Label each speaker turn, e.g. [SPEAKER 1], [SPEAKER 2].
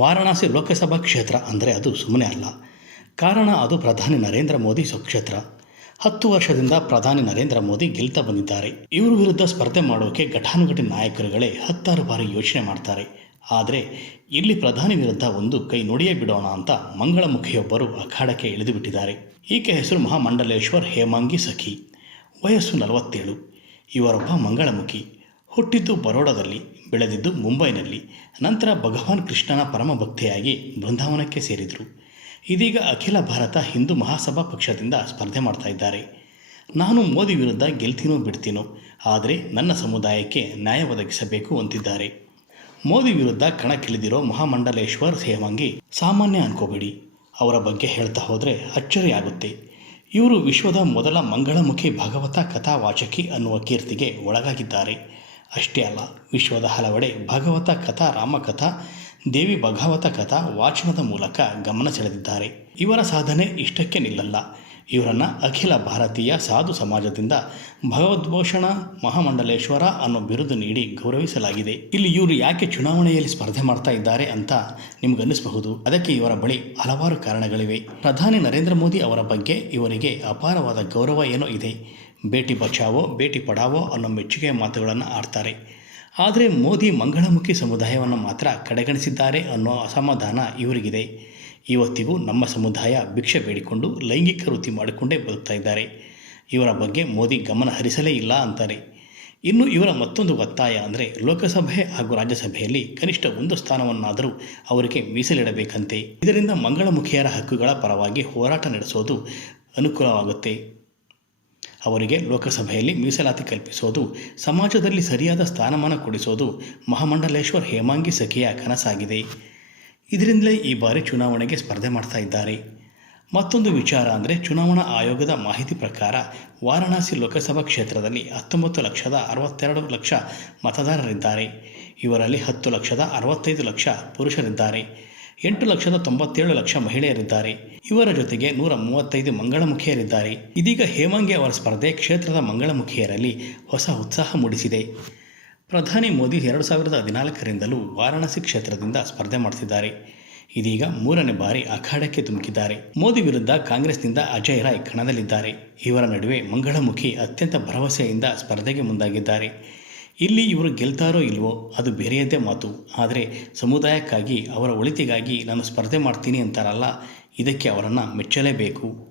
[SPEAKER 1] ವಾರಣಾಸಿ ಲೋಕಸಭಾ ಕ್ಷೇತ್ರ ಅಂದರೆ ಅದು ಸುಮ್ಮನೆ ಅಲ್ಲ. ಕಾರಣ ಅದು ಪ್ರಧಾನಿ ನರೇಂದ್ರ ಮೋದಿ ಸ್ವಕ್ಷೇತ್ರ. ಹತ್ತು ವರ್ಷದಿಂದ ಪ್ರಧಾನಿ ನರೇಂದ್ರ ಮೋದಿ ಗೆಲ್ತಾ ಬಂದಿದ್ದಾರೆ. ಇವರ ವಿರುದ್ಧ ಸ್ಪರ್ಧೆ ಮಾಡೋಕೆ ಘಟಾನುಘಟಿ ನಾಯಕರುಗಳೇ ಹತ್ತಾರು ಬಾರಿ ಯೋಚನೆ ಮಾಡ್ತಾರೆ. ಆದರೆ ಇಲ್ಲಿ ಪ್ರಧಾನಿ ವಿರುದ್ಧ ಒಂದು ಕೈ ನುಡಿಯೇ ಬಿಡೋಣ ಅಂತ ಮಂಗಳಮುಖಿಯೊಬ್ಬರು ಅಖಾಡಕ್ಕೆ ಇಳಿದು ಬಿಟ್ಟಿದ್ದಾರೆ. ಈಕೆ ಹೆಸರು ಮಹಾಮಂಡಲೇಶ್ವರ್ ಹೇಮಾಂಗಿ ಸಖಿ. ವಯಸ್ಸು ನಲವತ್ತೇಳು. ಇವರೊಬ್ಬ ಮಂಗಳಮುಖಿ. ಹುಟ್ಟಿದ್ದು ಬರೋಡಾದಲ್ಲಿ ಬೆಳೆದಿದ್ದು ಮುಂಬೈನಲ್ಲಿ. ನಂತರ ಭಗವಾನ್ ಕೃಷ್ಣನ ಪರಮ ಭಕ್ತೆಯಾಗಿ ಬೃಂದಾವನಕ್ಕೆ ಸೇರಿದರು. ಇದೀಗ ಅಖಿಲ ಭಾರತ ಹಿಂದೂ ಮಹಾಸಭಾ ಪಕ್ಷದಿಂದ ಸ್ಪರ್ಧೆ ಮಾಡ್ತಾ ಇದ್ದಾರೆ. ನಾನು ಮೋದಿ ವಿರುದ್ಧ ಗೆಲ್ತೀನೋ ಬಿಡ್ತೀನೋ, ಆದರೆ ನನ್ನ ಸಮುದಾಯಕ್ಕೆ ನ್ಯಾಯ ಒದಗಿಸಬೇಕು ಅಂತಿದ್ದಾರೆ. ಮೋದಿ ವಿರುದ್ಧ ಕಣಕ್ಕಿಳಿದಿರೋ ಮಹಾಮಂಡಲೇಶ್ವರ್ ಸೇವಾಂಗಿ ಸಾಮಾನ್ಯ ಅನ್ಕೋಬೇಡಿ. ಅವರ ಬಗ್ಗೆ ಹೇಳ್ತಾ ಹೋದರೆ ಅಚ್ಚರಿ ಆಗುತ್ತೆ. ಇವರು ವಿಶ್ವದ ಮೊದಲ ಮಂಗಳಮುಖಿ ಭಾಗವತ ಕಥಾವಾಚಕಿ ಅನ್ನುವ ಕೀರ್ತಿಗೆ ಒಳಗಾಗಿದ್ದಾರೆ. ಅಷ್ಟೇ ಅಲ್ಲ, ವಿಶ್ವದ ಹಲವೆಡೆ ಭಗವತ ಕಥಾ, ರಾಮಕಥಾ, ದೇವಿ ಭಗವತ ಕಥಾ, ವಾಚನದ ಮೂಲಕ ಗಮನ ಸೆಳೆದಿದ್ದಾರೆ. ಇವರ ಸಾಧನೆ ಇಷ್ಟಕ್ಕೆ ನಿಲ್ಲಲ್ಲ. ಇವರನ್ನು ಅಖಿಲ ಭಾರತೀಯ ಸಾಧು ಸಮಾಜದಿಂದ ಭಗವದ್ಭೂಷಣ ಮಹಾಮಂಡಲೇಶ್ವರ ಅನ್ನೋ ಬಿರುದು ನೀಡಿ ಗೌರವಿಸಲಾಗಿದೆ. ಇಲ್ಲಿ ಇವರು ಯಾಕೆ ಚುನಾವಣೆಯಲ್ಲಿ ಸ್ಪರ್ಧೆ ಮಾಡ್ತಾ ಇದ್ದಾರೆ ಅಂತ ನಿಮ್ಗನ್ನಿಸಬಹುದು. ಅದಕ್ಕೆ ಇವರ ಬಳಿ ಹಲವಾರು ಕಾರಣಗಳಿವೆ. ಪ್ರಧಾನಿ ನರೇಂದ್ರ ಮೋದಿ ಅವರ ಬಗ್ಗೆ ಇವರಿಗೆ ಅಪಾರವಾದ ಗೌರವ ಏನೋ ಇದೆ. ಬೇಟಿ ಬಚಾವೋ, ಬೇಟಿ ಪಡಾವೋ ಅನ್ನೋ ಮೆಚ್ಚುಗೆಯ ಮಾತುಗಳನ್ನು ಆಡ್ತಾರೆ. ಆದರೆ ಮೋದಿ ಮಂಗಳಮುಖಿ ಸಮುದಾಯವನ್ನು ಮಾತ್ರ ಕಡೆಗಣಿಸಿದ್ದಾರೆ ಅನ್ನೋ ಅಸಮಾಧಾನ ಇವರಿಗಿದೆ. ಇವತ್ತಿಗೂ ನಮ್ಮ ಸಮುದಾಯ ಭಿಕ್ಷೆ ಬೇಡಿಕೊಂಡು ಲೈಂಗಿಕ ವೃತ್ತಿ ಮಾಡಿಕೊಂಡೇ ಬದುಕ್ತಾ ಇದ್ದಾರೆ. ಇವರ ಬಗ್ಗೆ ಮೋದಿ ಗಮನ ಹರಿಸಲೇ ಇಲ್ಲ ಅಂತಾರೆ. ಇನ್ನು ಇವರ ಮತ್ತೊಂದು ಒತ್ತಾಯ ಅಂದರೆ ಲೋಕಸಭೆ ಹಾಗೂ ರಾಜ್ಯಸಭೆಯಲ್ಲಿ ಕನಿಷ್ಠ ಒಂದು ಸ್ಥಾನವನ್ನಾದರೂ ಅವರಿಗೆ ಮೀಸಲಿಡಬೇಕಂತೆ. ಇದರಿಂದ ಮಂಗಳಮುಖಿಯರ ಹಕ್ಕುಗಳ ಪರವಾಗಿ ಹೋರಾಟ ನಡೆಸೋದು ಅನುಕೂಲವಾಗುತ್ತೆ. ಅವರಿಗೆ ಲೋಕಸಭೆಯಲ್ಲಿ ಮೀಸಲಾತಿ ಕಲ್ಪಿಸೋದು ಸಮಾಜದಲ್ಲಿ ಸರಿಯಾದ ಸ್ಥಾನಮಾನ ಕೊಡಿಸೋದು ಮಹಾಮಂಡಲೇಶ್ವರ್ ಹೇಮಾಂಗಿ ಸಖಿಯ ಕನಸಾಗಿದೆ. ಇದರಿಂದಲೇ ಈ ಬಾರಿ ಚುನಾವಣೆಗೆ ಸ್ಪರ್ಧೆ ಮಾಡ್ತಾ ಇದ್ದಾರೆ. ಮತ್ತೊಂದು ವಿಚಾರ ಅಂದರೆ ಚುನಾವಣಾ ಆಯೋಗದ ಮಾಹಿತಿ ಪ್ರಕಾರ ವಾರಣಾಸಿ ಲೋಕಸಭಾ ಕ್ಷೇತ್ರದಲ್ಲಿ ಹತ್ತೊಂಬತ್ತು ಲಕ್ಷದ ಅರವತ್ತೆರಡು ಲಕ್ಷ ಮತದಾರರಿದ್ದಾರೆ. ಇವರಲ್ಲಿ ಹತ್ತು ಲಕ್ಷದ ಅರವತ್ತೈದು ಲಕ್ಷ ಪುರುಷರಿದ್ದಾರೆ. ಎಂಟು ಲಕ್ಷದ ತೊಂಬತ್ತೇಳು ಲಕ್ಷ ಮಹಿಳೆಯರಿದ್ದಾರೆ. ಇವರ ಜೊತೆಗೆ ನೂರ ಮೂವತ್ತೈದು ಮಂಗಳಮುಖಿಯರಿದ್ದಾರೆ. ಇದೀಗ ಹೇಮಂಗೆ ಅವರ ಸ್ಪರ್ಧೆ ಕ್ಷೇತ್ರದ ಮಂಗಳಮುಖಿಯರಲ್ಲಿ ಹೊಸ ಉತ್ಸಾಹ ಮೂಡಿಸಿದೆ. ಪ್ರಧಾನಿ ಮೋದಿ ಎರಡು ಸಾವಿರದ ಹದಿನಾಲ್ಕರಿಂದಲೂ ವಾರಾಣಸಿ ಕ್ಷೇತ್ರದಿಂದ ಸ್ಪರ್ಧೆ ಮಾಡ್ತಿದ್ದಾರೆ. ಇದೀಗ ಮೂರನೇ ಬಾರಿ ಅಖಾಡಕ್ಕೆ ಧುಮುಕಿದ್ದಾರೆ ಮೋದಿ ವಿರುದ್ಧ ಕಾಂಗ್ರೆಸ್ನಿಂದ ಅಜಯ್ ರಾಯ್ ಕಣದಲ್ಲಿದ್ದಾರೆ. ಇವರ ನಡುವೆ ಮಂಗಳಮುಖಿ ಅತ್ಯಂತ ಭರವಸೆಯಿಂದ ಸ್ಪರ್ಧೆಗೆ ಮುಂದಾಗಿದ್ದಾರೆ. ಇಲ್ಲಿ ಇವರು ಗೆಲ್ತಾರೋ ಇಲ್ವೋ ಅದು ಬೇರೆಯದ್ದೇ ಮಾತು. ಆದರೆ ಸಮುದಾಯಕ್ಕಾಗಿ, ಅವರ ಒಳಿತಿಗಾಗಿ ನಾನು ಸ್ಪರ್ಧೆ ಮಾಡ್ತೀನಿ ಅಂತಾರಲ್ಲ, ಇದಕ್ಕೆ ಅವರನ್ನು ಮೆಚ್ಚಲೇಬೇಕು.